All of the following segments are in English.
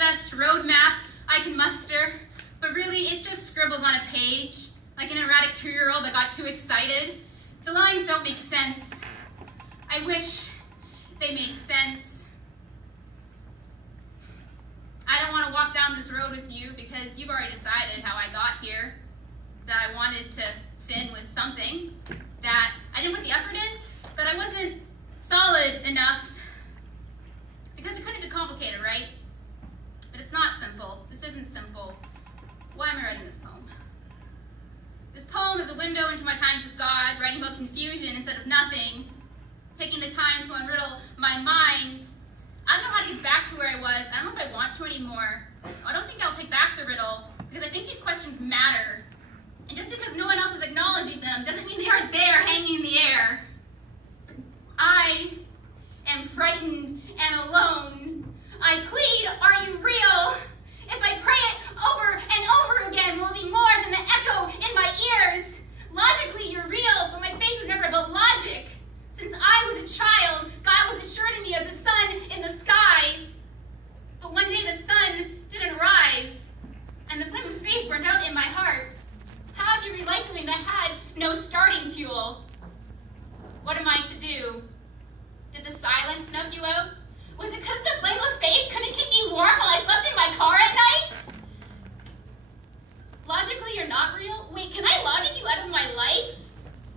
best roadmap I can muster, but really it's just scribbles on a page, like an erratic 2-year-old that got too excited. The lines don't make sense. I wish they made sense. I don't want to walk down this road with you because you've already decided how I got here, that I wanted to sin with something, that I didn't put the effort in, but I wasn't solid enough, because it couldn't be complicated, right? But it's not simple. This isn't simple. Why am I writing this poem? This poem is a window into my times with God, writing about confusion instead of nothing, taking the time to unriddle my mind. I don't know how to get back to where I was. I don't know if I want to anymore. I don't think I'll take back the riddle, because I think these questions matter. And just because no one else is acknowledging them doesn't mean they aren't there hanging in the air. I am frightened and alone. I plead, are you real? If I pray it over and over again, will it be more than the echo in my ears? Logically, you're real, but my faith was never about logic. Since I was a child, God was assuring me as the sun in the sky. But one day the sun didn't rise, and the flame of faith burned out in my heart. How do you relight something that had no starting fuel? What am I to do? Did the silence snuff you out? Was it because the flame of faith couldn't keep me warm while I slept in my car at night? Logically, you're not real? Wait, can I logic you out of my life?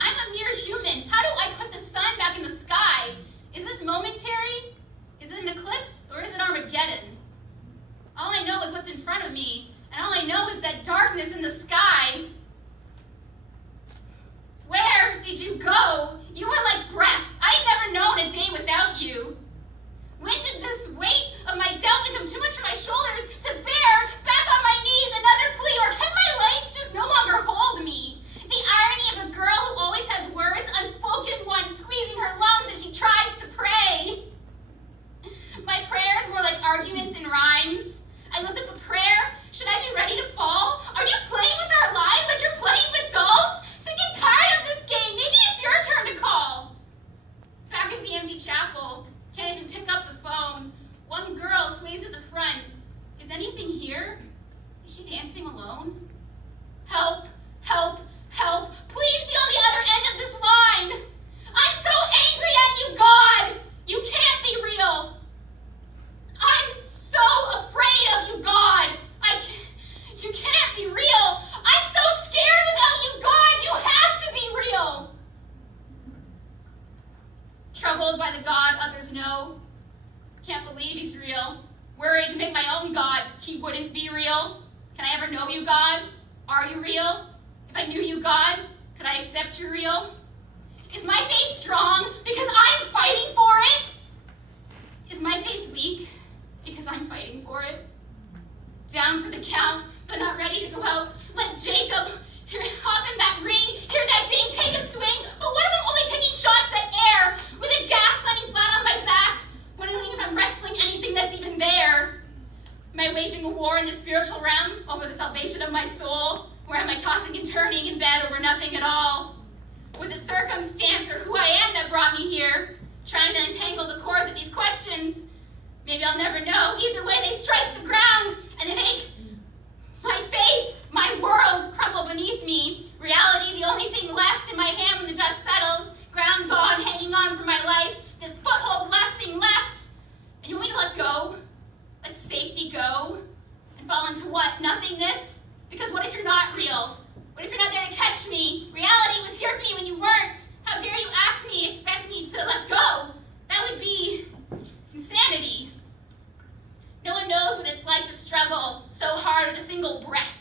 I'm a mere human. How do I put the sun back in the sky? Is this momentary? Is it an eclipse? Or is it Armageddon? All I know is what's in front of me, and all I know is that darkness in the sky. Where did you go? You were like breath. I had never known a day without you. When did this weight of my doubt become too much for my shoulders to bear? Back on my knees, another plea, or can my legs just no longer hold me? The irony of a girl who always has words, unspoken ones, squeezing her lungs as she tries to pray. My prayers were like arguments and rhymes. I looked up a prayer. Should I be ready to fall? Are you playing with our lives like you're playing with dolls? Sick and tired of this game. Maybe it's your turn to call. Back at the empty chapel, can't even pick up the phone. One girl sways to the front. Is anything here? Is she dancing alone? Help, help, help. Please be on the other end of this line. I'm so angry at you, God. You can't be real. I'm so afraid of you, God. You can't be real. I'm so scared without you, God. You have to be real. Troubled by the God others know. Can't believe he's real. Worried to make my own God he wouldn't be real. Can I ever know you, God? Are you real? If I knew you, God, could I accept you real? Is my faith strong because I'm fighting for it? Is my faith weak because I'm fighting for it? Down for the count, but not ready to go out. Let Jacob hop in that ring, hear that dame take a swing. But what if I'm only taking shots at air, with a gas landing flat on my back, wondering if I'm wrestling anything that's even there? Am I waging a war in the spiritual realm over the salvation of my soul? Or am I tossing and turning in bed over nothing at all? Was it circumstance or who I am that brought me here? Trying to untangle the cords of these questions. Maybe I'll never know. Either way, they strike the ground and they make my faith, my world crumble beneath me. Reality, the only thing left in my hand when the dust settles. Ground gone, hanging on for my life. This foothold, last thing left. And you want me to let go? Let safety go? And fall into what? Nothingness? Because what if you're not real? What if you're not there to catch me? Reality was here for me when you weren't. How dare you ask me, expect me to let go? That would be insanity. No one knows what it's like to struggle so hard with a single breath.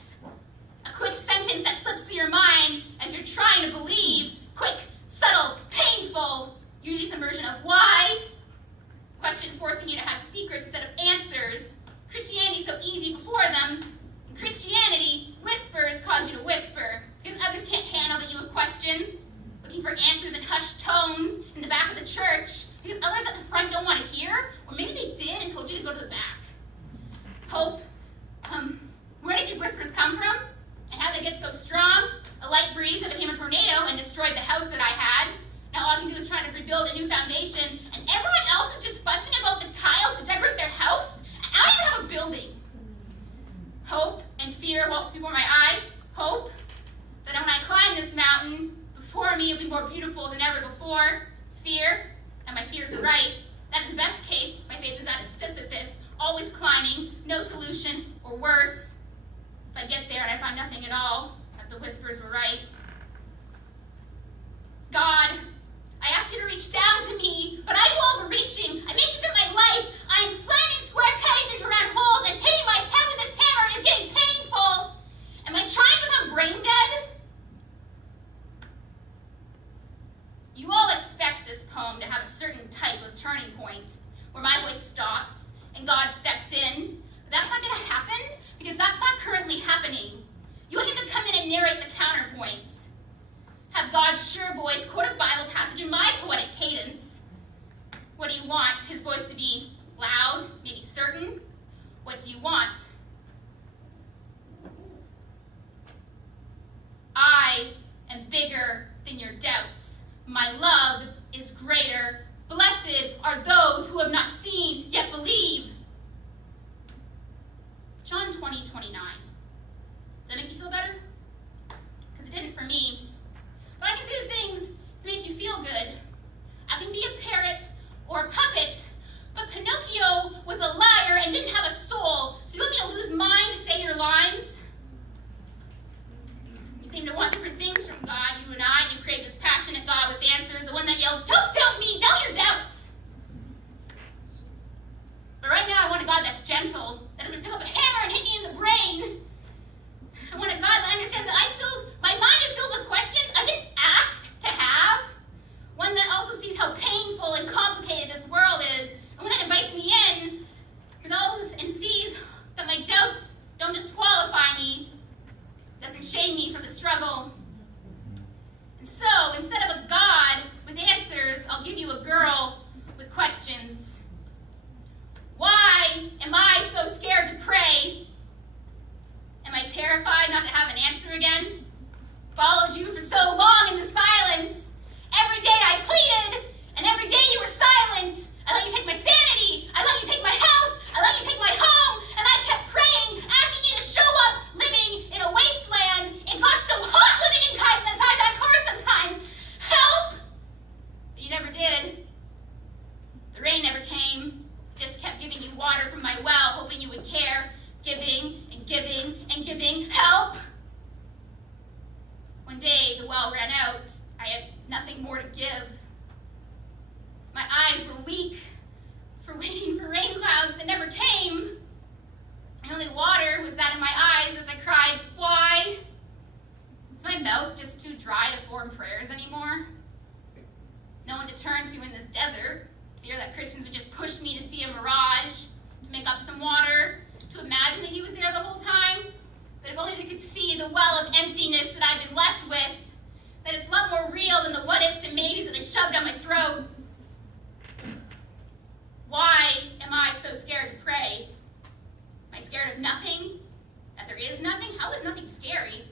A quick sentence that slips through your mind as you're trying to believe. Quick, subtle, painful. Usually some version of why. Questions forcing you to have secrets instead of answers. Christianity's so easy before them. And Christianity, whispers cause you to whisper. Because others can't handle that you have questions. Looking for answers in hushed tones in the back of the church. Because others at the front don't want to hear. Or maybe they did and told you to go to the back. Hope. Where did these whispers come from? And how they get so strong? A light breeze that became a tornado and destroyed the house that I had. Now all I can do is try to rebuild a new foundation, and everyone else is just fussing about the tiles to decorate their house. And I don't even have a building. infinitely more beautiful than ever before. Fear, and my fears are right, that in the best case, my faith is that of Sisyphus, always climbing, no solution, or worse, if I get there and I find nothing at all, that the whispers were right. God, I ask you to reach down to me, but I do all the reaching. I make you fit my life. I am slamming square pegs into round holes, and hitting my head with this hammer is getting painful. Am I trying to become brain dead? You all expect this poem to have a certain type of turning point, where my voice stops and God steps in. But that's not going to happen, because that's not currently happening. You want him to come in and narrate the counterpoints. Have God's sure voice quote a Bible passage in my poetic cadence. What do you want? His voice to be loud, maybe certain? What do you want? I am bigger than your doubts. My love is greater. Blessed are those who have not seen yet believe. John 20:29. Does that make you feel better? Because it didn't for me. But I can say the things that make you feel good. I can be a parrot or a puppet, but Pinocchio was a liar and didn't have a soul. So you want me to lose mine to say your lines? You seem to want different things from God, you and I. You crave this passionate God with answers, the one that yells, "Don't doubt me, doubt your doubts." But right now I want a God that's gentle, that doesn't pick up a hammer and hit me in the brain. I want a God that understands that my mind is filled with questions I didn't ask to have. One that also sees how painful and complicated this world is, and one that invites me in for those and sees that my doubts don't disqualify me, doesn't shame me from the struggle. And so, instead of a God with answers, I'll give you a girl with questions. Why am I so scared to pray? Am I terrified not to have an answer again? Followed you for so long in the silence. Every day I pleaded, and every day you were silent. I let you take my sanity. I let you take my health. I let you take my home. And I kept praying, asking you to show up, living in a wasteland. It got so hot living inside that car sometimes. Help! But you never did. The rain never came. Just kept giving you water from my well, hoping you would care. Giving and giving and giving. Help! One day, the well ran out. I had nothing more to give. My eyes were weak for waiting for rain clouds that never came. The only water was that in my eyes as I cried, "Why?" Is my mouth just too dry to form prayers anymore? No one to turn to in this desert. Fear that Christians would just push me to see a mirage, to make up some water, to imagine that he was there the whole time. But if only they could see the well of emptiness that I've been left with, that it's a lot more real than the what-ifs and maybes that they shoved down my throat. Why am I so scared to pray? Am I scared of nothing? That there is nothing? How is nothing scary?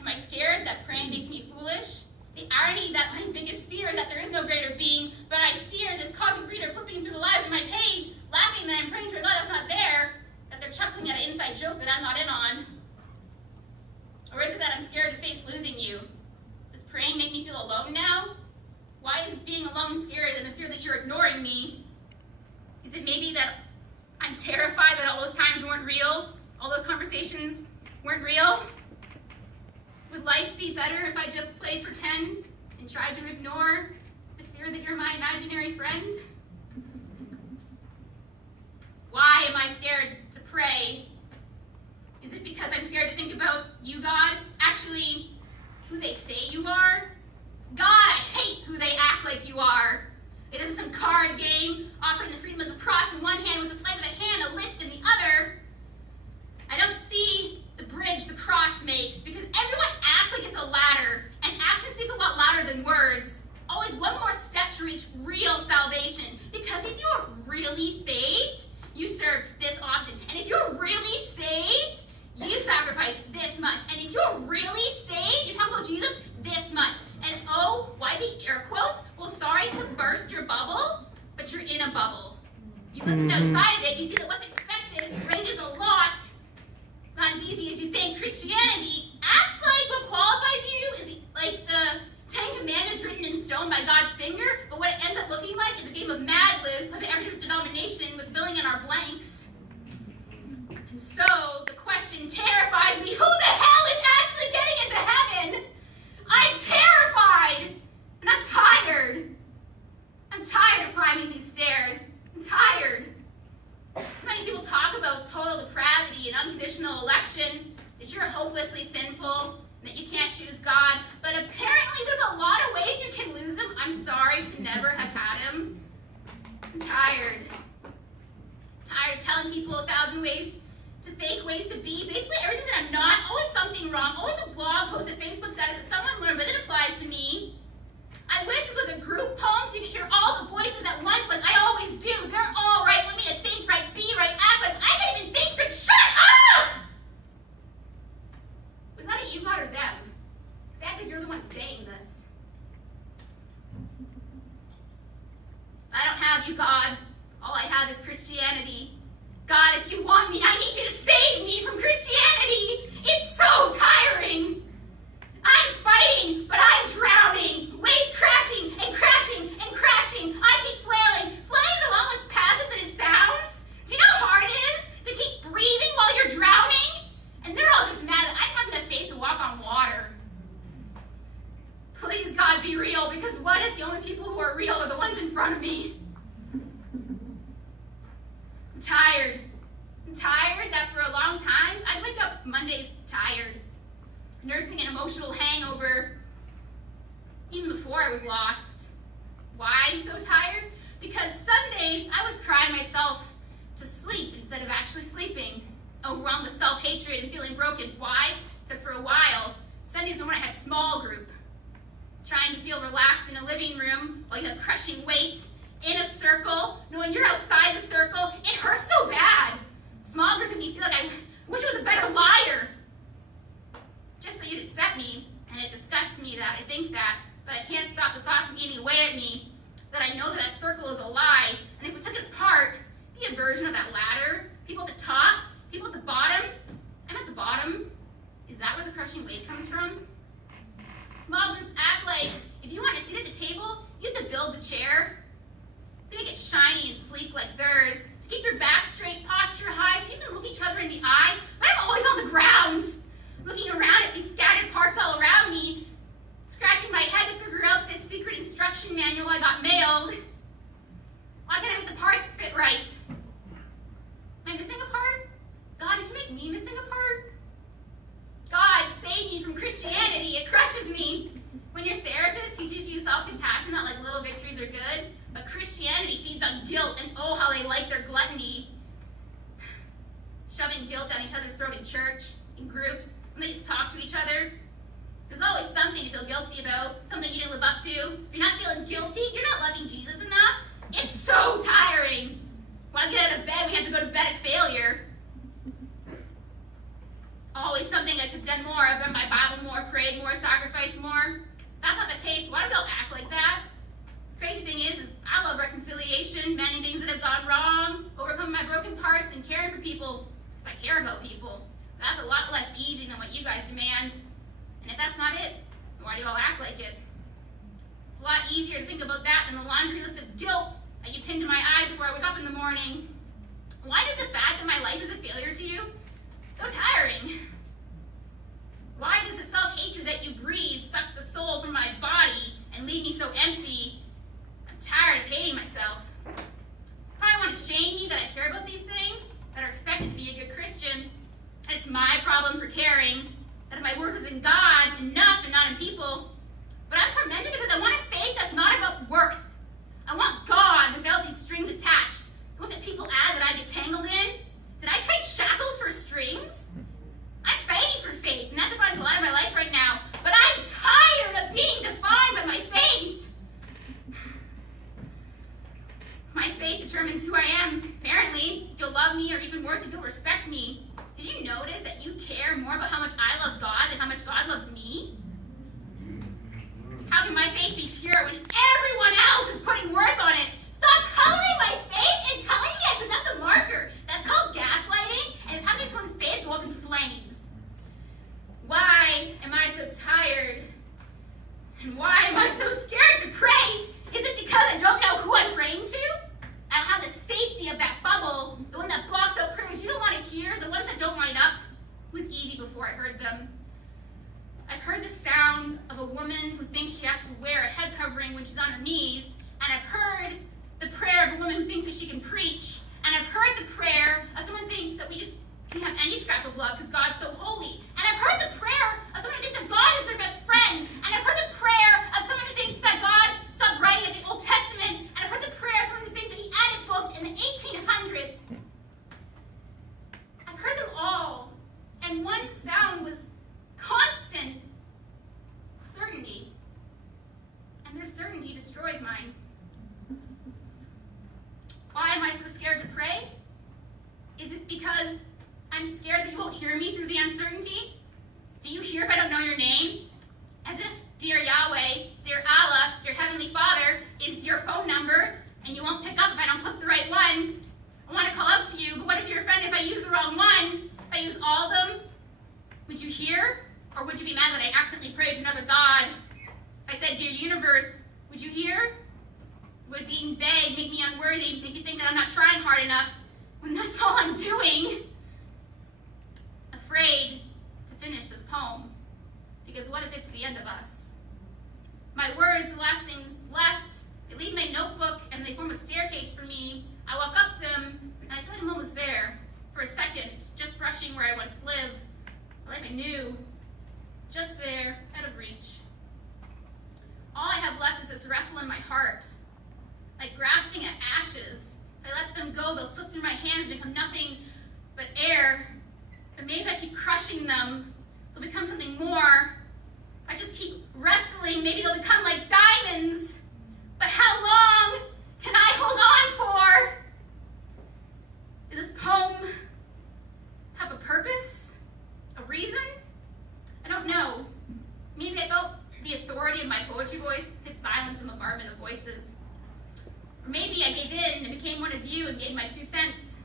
Am I scared that praying makes me foolish? The irony that my biggest fear is that there is no greater being, but I fear this cosmic reader flipping through the lives of my page, laughing that I'm praying to a God that's not there, that they're chuckling at an inside joke that I'm not in on. Or is it that I'm scared to face losing you? Does praying make me feel alone now? Why is being alone scarier than the fear that you're ignoring me? Is it maybe that I'm terrified that all those times weren't real? All those conversations weren't real? Would life be better if I just played pretend and tried to ignore the fear that you're my imaginary friend? Why am I scared to pray? Is it because I'm scared to think about you, God? Actually, who they say you are? God, I hate who they act like you are. It isn't some card game offering the freedom of the cross in one hand with the sleight of a hand, a list in the other. I don't see the bridge the cross makes because everyone acts like it's a ladder, and actions speak a lot louder than words. Always one more step to reach real salvation. Because if you're really saved, you serve this often. And if you're really saved, you sacrifice this much. And if you're really saved, you talk about Jesus this much. And oh, why the air quotes? Well, sorry to burst your bubble, but you're in a bubble. You listen outside of it, you see that what's expected ranges a lot. It's not as easy as you think. Christianity acts like what choose God, but apparently there's a lot of ways you can lose him. I'm sorry to never have had him. I'm tired. Tired of telling people 1,000 ways to fake ways to be. Basically everything that I'm not, always something wrong, always a blog post, a Facebook status that someone learned, but it applies to me. I wish this was a group poem so you could hear all the voices at once like I always do. They're all right, want me to think right, be right, act right. I can't even think straight. Shut up! Was that a you, God, or them? Exactly, you're the one saying this. I don't have you, God. All I have is Christianity. God, if you want me, I need you to save me from Christianity. It's so tiring. I'm fighting, but I'm drowning. Waves crashing and crashing and crashing. I keep flailing. Flailing's a lot less passive than it sounds. Do you know how hard it is to keep breathing while you're drowning? And they're all just mad that I didn't have enough faith to walk on water. Please, God, be real, because what if the only people who are real are the ones in front of me? I'm tired. I'm tired that for a long time, I'd wake up Mondays tired, nursing an emotional hangover, even before I was lost. Why so tired? Because Sundays, I was crying myself to sleep instead of actually sleeping, overwhelmed with self-hatred and feeling broken. Why? Because for a while, Sundays were when I had small group, trying to feel relaxed in a living room while you have crushing weight, in a circle, knowing you're outside the circle. It hurts so bad. Small groups make me feel like I wish I was a better liar. Just so you'd accept me, and it disgusts me that I think that, but I can't stop the thoughts from eating away at me, that I know that that circle is a lie, and if we took it apart, it'd be a version of that ladder. People at the top, people at the bottom. I'm at the bottom. Is that where the crushing weight comes from? Small groups act like if you want a seat at the table, you have to build the chair to make it shiny and sleek like theirs, to keep your back straight, posture high, so you can look each other in the eye. But I'm always on the ground, looking around at these scattered parts all around me, scratching my head to figure out this secret instruction manual I got mailed. Why can't I make the parts fit right? Am I missing a part? God, did you make me missing a part? God, save me from Christianity. It crushes me. When your therapist teaches you self-compassion, that like little victories are good, but Christianity feeds on guilt, and oh, how they like their gluttony. Shoving guilt down each other's throat in church, in groups, when they just talk to each other. There's always something to feel guilty about, something you didn't live up to. If you're not feeling guilty, you're not loving Jesus enough. It's so tiring. When I get out of bed, we have to go to bed at failure. Always something I could have done more. I've read my Bible more, prayed more, sacrificed more. That's not the case. Why do we all act like that? Crazy thing is I love reconciliation, mending things that have gone wrong, overcoming my broken parts, and caring for people, because I care about people. But that's a lot less easy than what you guys demand. And if that's not it, then why do you all act like it? It's a lot easier to think about that than the laundry list of guilt that you pin to my eyes before I wake up in the morning. Why does the fact that my life is a failure to you so tiring? Why does the self-hatred that you breathe suck the soul from my body and leave me so empty? I'm tired of hating myself. Probably want to shame me that I care about these things, that are expected to be a good Christian, and it's my problem for caring, that if my work is in God enough and not in people. But I'm tormented because I want a faith that's not about worth. I want God without these strings attached. The ones that people add that I get tangled in. Did I trade shackles for strings? I'm fighting for faith, and that defines a lot of my life right now. But I'm tired of being defined by my faith. My faith determines who I am. Apparently, if you'll love me, or even worse, if you'll respect me. Did you notice that you care more about how much I love God than how much God loves me? How can my faith be pure when everyone else is putting worth on it? Stop coloring my faith and telling me I put up the marker. That's called gaslighting, and it's having someone's faith go up in flames. Why am I so tired? And why am I so scared to pray? Is it because I don't know who I'm praying to? I don't have the safety of that bubble, the one that blocks out prayers you don't want to hear, the ones that don't line up. It was easy before I heard them. I've heard the sound of a woman who thinks she has to wear a head covering when she's on her knees, and I've heard the prayer of a woman who thinks that she can preach, and I've heard the prayer of someone who thinks that we just can have any scrap of love because God's so holy, and I've heard the prayer of of someone who thinks that God is their best friend. And I've heard the prayer of someone who thinks that God stopped writing at the Old Testament. And I've heard the prayer of someone who thinks that he added books in the 1800s. I've heard them all. And one sound was constant certainty. And their certainty destroys mine. Why am I so scared to pray? Is it because I'm scared that you won't hear me through the uncertainty? Do you hear if I don't know your name? As if, dear Yahweh, dear Allah, dear Heavenly Father, is your phone number, and you won't pick up if I don't click the right one. I want to call out to you, but what if you're offended if I use the wrong one? If I use all of them? Would you hear? Or would you be mad that I accidentally prayed to another God? If I said, dear universe, would you hear? Would being vague make me unworthy, make you think that I'm not trying hard enough, when that's all I'm doing? Afraid to finish this poem, because what if it's the end of us? My words, the last things left, they leave my notebook and they form a staircase for me. I walk up them, and I feel like I'm almost there, for a second, just brushing where I once lived, a life I knew, just there, out of reach. All I have left is this wrestle in my heart, like grasping at ashes. If I let them go, they'll slip through my hands and become nothing but air. But maybe if I keep crushing them, they'll become something more. If I just keep wrestling, maybe they'll become like diamonds. But how long can I hold on for? Did this poem have a purpose? A reason? I don't know. Maybe I felt the authority of my poetry voice could silence the bombardment of voices. Or maybe I gave in and became one of you and gave my 2 cents.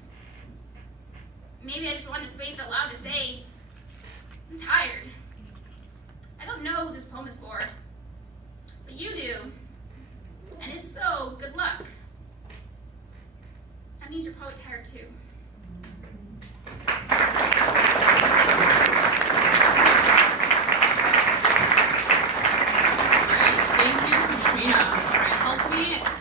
Maybe I just wanted space out loud to say, I'm tired. I don't know who this poem is for, but you do. And if so, good luck. That means you're probably tired too.